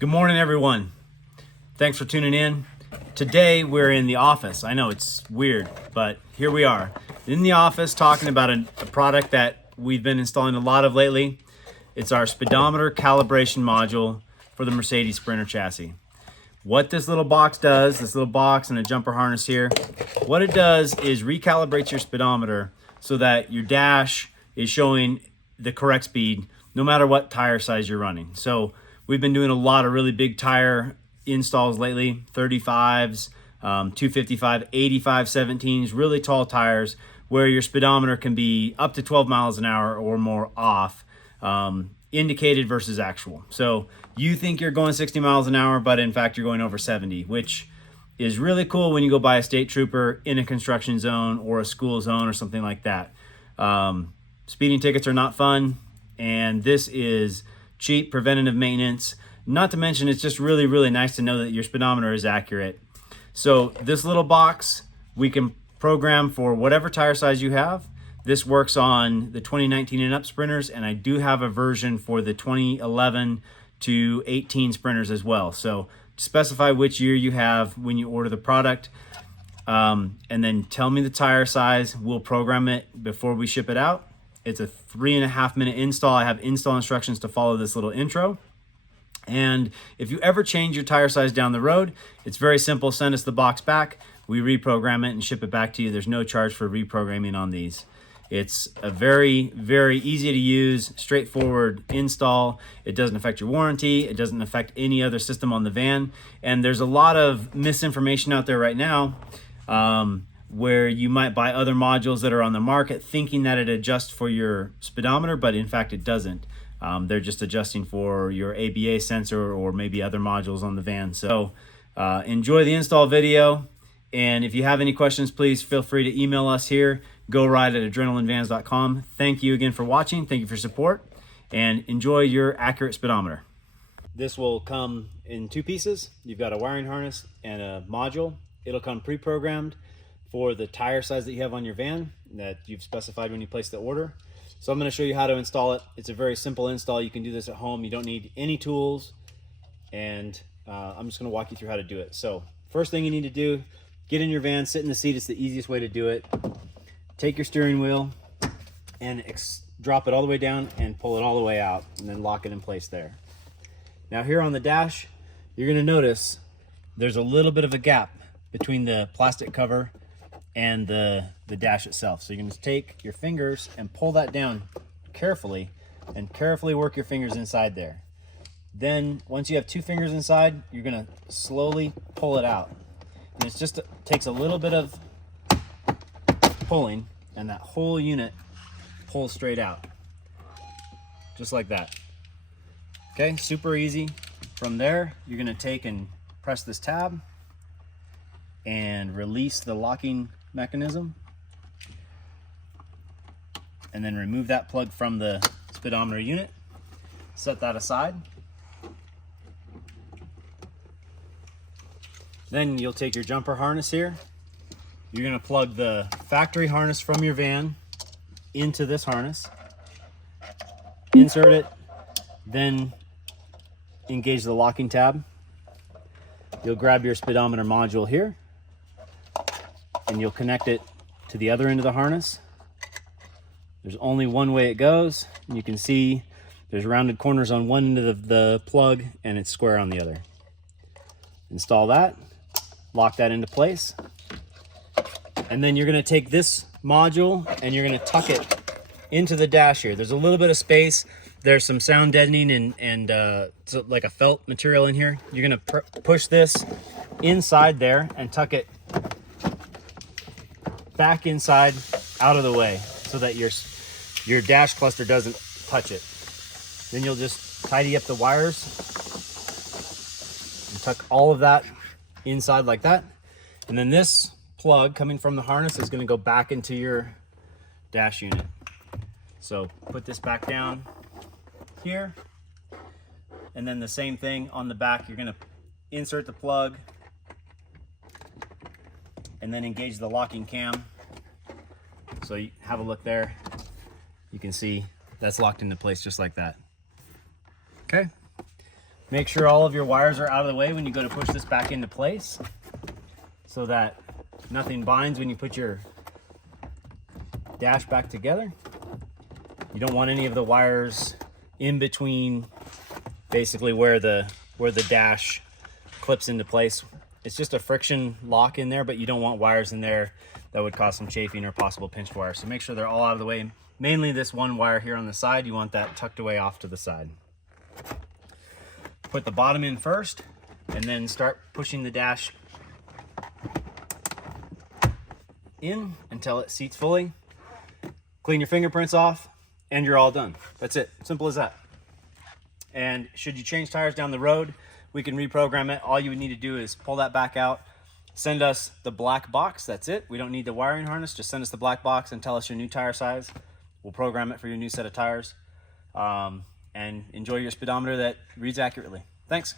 Good morning, everyone. Thanks for tuning in. Today we're in the office. I know it's weird, but here we are in the office talking about a product that we've been installing a lot of lately. It's our speedometer calibration module for the Mercedes Sprinter chassis. What this little box does, this little box and a jumper harness here, what it does is recalibrates your speedometer so that your dash is showing the correct speed no matter what tire size you're running. So we've been doing a lot of really big tire installs lately, 35s, 255, 85, 17s, really tall tires where your speedometer can be up to 12 miles an hour or more off, indicated versus actual. So you think you're going 60 miles an hour, but in fact you're going over 70, which is really cool when you go by a state trooper in a construction zone or a school zone or something like that. Speeding tickets are not fun, and this is cheap preventative maintenance. Not to mention, it's just really, really nice to know that your speedometer is accurate. So this little box, we can program for whatever tire size you have. This works on the 2019 and up Sprinters, and I do have a version for the 2011 to 18 Sprinters as well. So specify which year you have when you order the product, and then tell me the tire size. We'll program it before we ship it out. It's a 3.5 minute install. I have install instructions to follow this little intro. And if you ever change your tire size down the road, it's very simple. Send us the box back. We reprogram it and ship it back to you. There's no charge for reprogramming on these. It's a very, very easy to use, straightforward install. It doesn't affect your warranty. It doesn't affect any other system on the van. And there's a lot of misinformation out there right now, where you might buy other modules that are on the market thinking that it adjusts for your speedometer, but in fact it doesn't. They're just adjusting for your ABA sensor or maybe other modules on the van. So enjoy the install video. And if you have any questions, please feel free to email us here, goride@adrenalinevans.com. Thank you again for watching. Thank you for support, and enjoy your accurate speedometer. This will come in two pieces. You've got a wiring harness and a module. It'll come pre-programmed for the tire size that you have on your van that you've specified when you place the order. So I'm going to show you how to install it. It's a very simple install. You can do this at home. You don't need any tools, and I'm just going to walk you through how to do it. So first thing you need to do, get in your van, sit in the seat. It's the easiest way to do it. Take your steering wheel and drop it all the way down and pull it all the way out, and then lock it in place there. Now here on the dash, you're going to notice there's a little bit of a gap between the plastic cover and the dash itself. So you're going to take your fingers and pull that down carefully, and carefully work your fingers inside there. Then once you have two fingers inside, you're going to slowly pull it out. And it's just takes a little bit of pulling, and that whole unit pulls straight out. Just like that. Okay, super easy. From there, you're going to take and press this tab and release the locking mechanism, and then remove that plug from the speedometer unit. Set that aside. Then you'll take your jumper harness here. You're going to plug the factory harness from your van into this harness, insert it, then engage the locking tab. You'll grab your speedometer module here, and you'll connect it to the other end of the harness. There's only one way it goes. You can see there's rounded corners on one end of the plug, and it's square on the other. Install that, lock that into place, and then you're going to take this module and you're going to tuck it into the dash here. There's a little bit of space. There's some sound deadening and so like a felt material in here. You're going to push this inside there and tuck it back inside, out of the way, so that your dash cluster doesn't touch it. Then you'll just tidy up the wires and tuck all of that inside like that. And then this plug coming from the harness is going to go back into your dash unit. So put this back down here, and then the same thing on the back. You're going to insert the plug and then engage the locking cam. So you have a look there. You can see that's locked into place just like that. Okay. Make sure all of your wires are out of the way when you go to push this back into place so that nothing binds when you put your dash back together. You don't want any of the wires in between basically where the dash clips into place. It's just a friction lock in there, but you don't want wires in there that would cause some chafing or possible pinched wires. So make sure they're all out of the way. Mainly this one wire here on the side, you want that tucked away off to the side. Put the bottom in first and then start pushing the dash in until it seats fully. Clean your fingerprints off and you're all done. That's it, simple as that. And should you change tires down the road, we can reprogram it. All you would need to do is pull that back out, send us the black box, that's it. We don't need the wiring harness, just send us the black box and tell us your new tire size. We'll program it for your new set of tires. And enjoy your speedometer that reads accurately. Thanks.